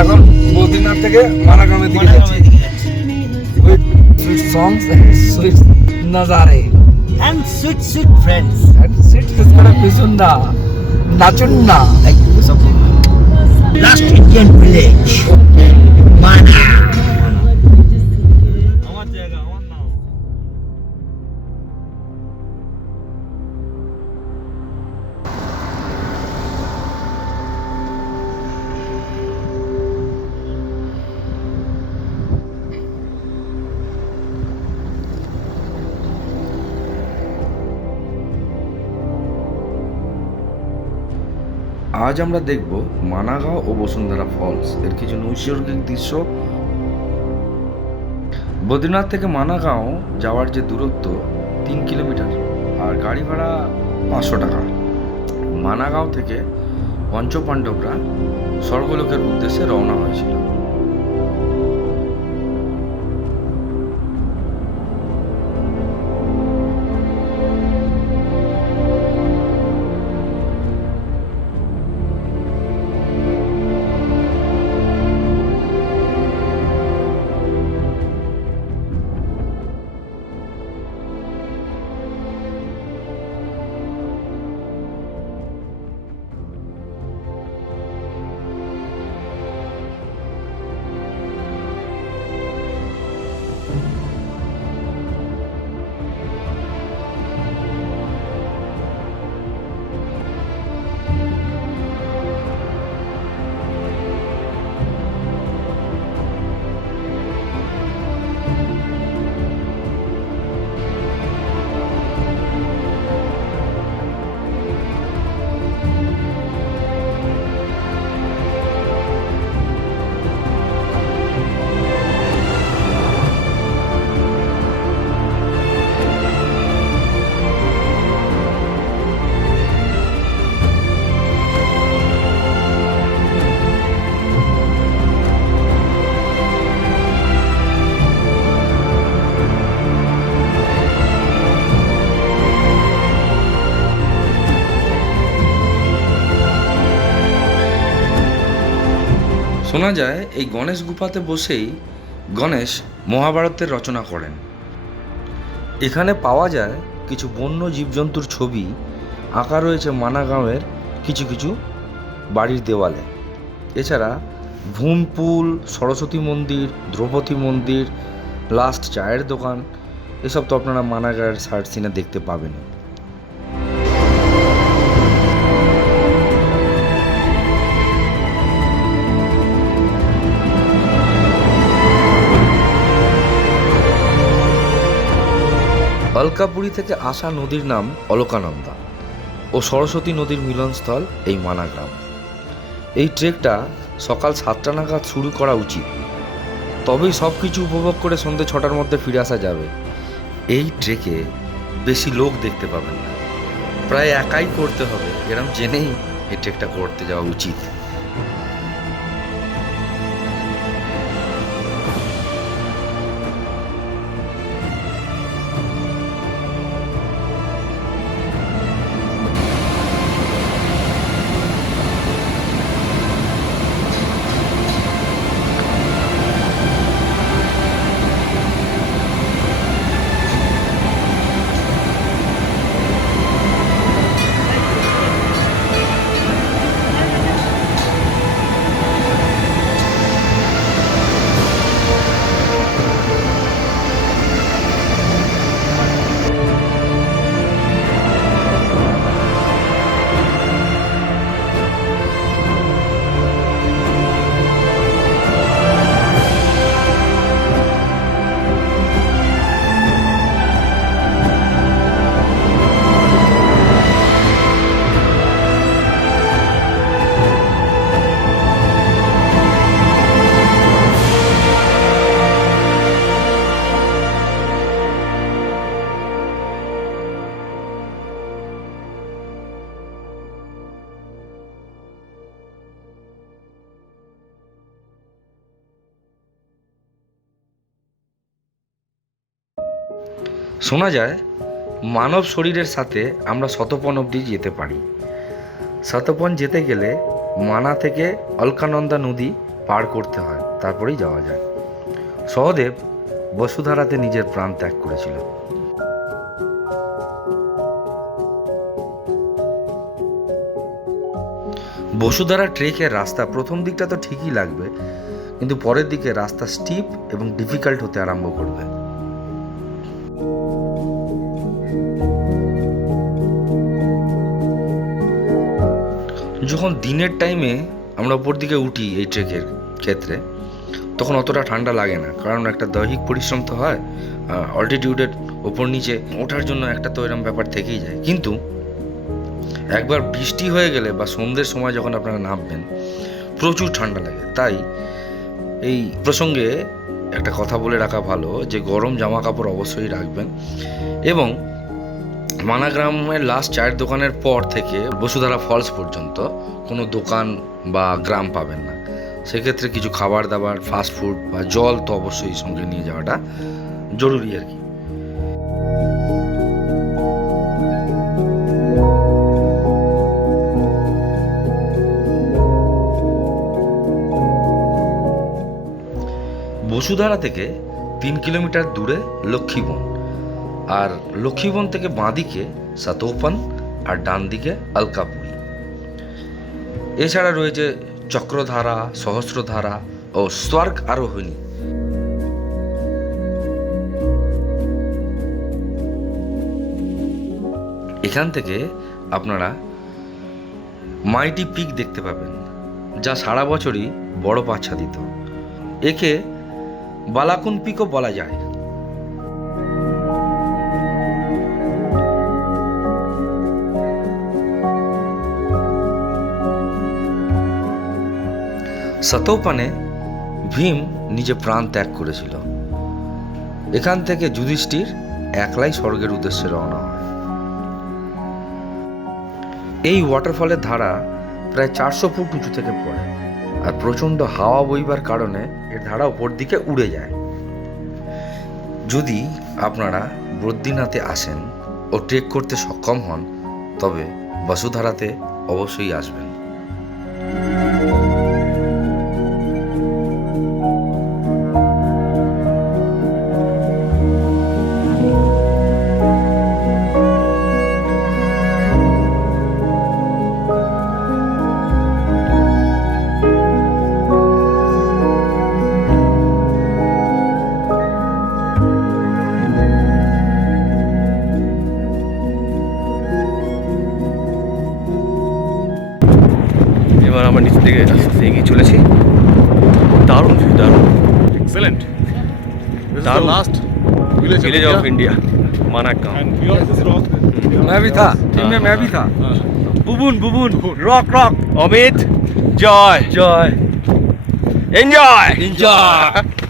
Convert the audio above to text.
এখন বদ্রীনাথ থেকে মানাগ্রামের দিকে যাচ্ছি। With sweet songs and sweet নাজারে and sweet friends and sweet করে পিছন না নাচুন না last Indian village Mana আমার জায়গা আমার নাম। আজ আমরা দেখব মানাগাঁও ও বসুন্ধরা ফলস এর কিছু নৈসর্গিক দৃশ্য। বদ্রীনাথ থেকে মানাগাঁও যাওয়ার যে দূরত্ব 3 কিলোমিটার আর গাড়ি ভাড়া 500 টাকা। মানাগাঁও থেকে পঞ্চপাণ্ডবরা স্বর্গলোকের উদ্দেশ্যে রওনা হয়েছিল। শোনা যায় এই গণেশ গুফাতে বসেই গণেশ মহাভারতের রচনা করেন। এখানে পাওয়া যায় কিছু বন্য জীবজন্তুর ছবি আঁকা রয়েছে মানাগাঁওয়ের কিছু কিছু বাড়ির দেওয়ালে। এছাড়া ভুনপুল, সরস্বতী মন্দির, দ্রৌপদী মন্দির, লাস্ট চায়ের দোকান, এসব তো আপনারা মানাগাঁওয়ের সাইট সিনে দেখতে পাবেন। অলকাপুরী থেকে আসা নদীর নাম অলকানন্দা ও সরস্বতী নদীর মিলনস্থল এই মানাগ্রাম। এই ট্রেকটা সকাল 7টা নাগাদ শুরু করা উচিত, তবেই সব কিছু উপভোগ করে সন্ধ্যে 6টার মধ্যে ফিরে আসা যাবে। এই ট্রেকে বেশি লোক দেখতে পাবেন না, প্রায় একাই করতে হবে, এরম জেনেই এই ট্রেকটা করতে যাওয়া উচিত। শোনা যায় মানব শরীরের সাথে আমরা শতপন অবধি যেতে পারি। শতপন যেতে গেলে মানা থেকে অলকানন্দা নদী পার করতে হয়, তারপরেই যাওয়া যায়। সহদেব বসুধারাতে নিজের প্রাণ ত্যাগ করেছিল। বসুধারা ট্রেকের রাস্তা প্রথম দিকটা তো ঠিকই লাগবে, কিন্তু পরের দিকে রাস্তা স্টিপ এবং ডিফিকাল্ট হতে আরম্ভ করবে। যখন দিনের টাইমে আমরা উপর দিকে উঠি এই ট্রেকের ক্ষেত্রে, তখন অতটা ঠান্ডা লাগে না, কারণ একটা দৈহিক পরিশ্রম তো হয়, অল্টিটিউডের ওপর নিচে ওঠার জন্য একটা তো এরকম ব্যাপার থেকেই যায়। কিন্তু একবার বৃষ্টি হয়ে গেলে বা সন্ধ্যের সময় যখন আপনারা নামবেন, প্রচুর ঠান্ডা লাগে। তাই এই প্রসঙ্গে একটা কথা বলে রাখা ভালো যে গরম জামা কাপড় অবশ্যই রাখবেন। এবং মানা গ্রামের লাস্ট চায়ের দোকানের পর থেকে বসুধারা ফলস পর্যন্ত কোনো দোকান বা গ্রাম পাবেন না। সেক্ষেত্রে কিছু খাবার দাবার, ফাস্ট ফুড বা জল তো অবশ্যই সঙ্গে নিয়ে যাওয়াটা জরুরি আর কি। বসুধারা থেকে 3 কিলোমিটার দূরে লক্ষ্মীবন, আর লক্ষ্মীবন থেকে বাঁদিকে সাতোপন আর ডান দিকে অলকাপুরি। এছাড়া রয়েছে চক্রধারা, সহস্রধারা ও স্বর্গ আরোহণী। এখান থেকে আপনারা মাইটি পিক দেখতে পাবেন, যা সারা বছরই বরফ আচ্ছাদিত। একে বালাকুন পিকও বলা যায়। সতোপনে ভীম নিজে প্রাণ ত্যাগ করেছিল। এখান থেকে যুধিষ্ঠির একলাই স্বর্গের উদ্দেশ্যে রওনা হয়। এই ওয়াটারফলের ধারা প্রায় 400 ফুট উঁচু থেকে পড়ে, আর প্রচণ্ড হাওয়া বইবার কারণে এর ধারা উপর দিকে উড়ে যায়। যদি আপনারা বদ্রীনাথে আসেন ও ট্রেক করতে সক্ষম হন, তবে বসুধারাতে অবশ্যই আসবেন। এবার আমরা নিচ থেকে আস্তে আস্তে এগিয়ে চলেছি। দারুণ দারুণ, এক্সেলেন্ট, দারুণ। লাস্ট विलेज ऑफ इंडिया माना गांव। मैं भी था, टीम में मैं भी था। Bubun Bubun rock rock Amit joy joy enjoy enjoy.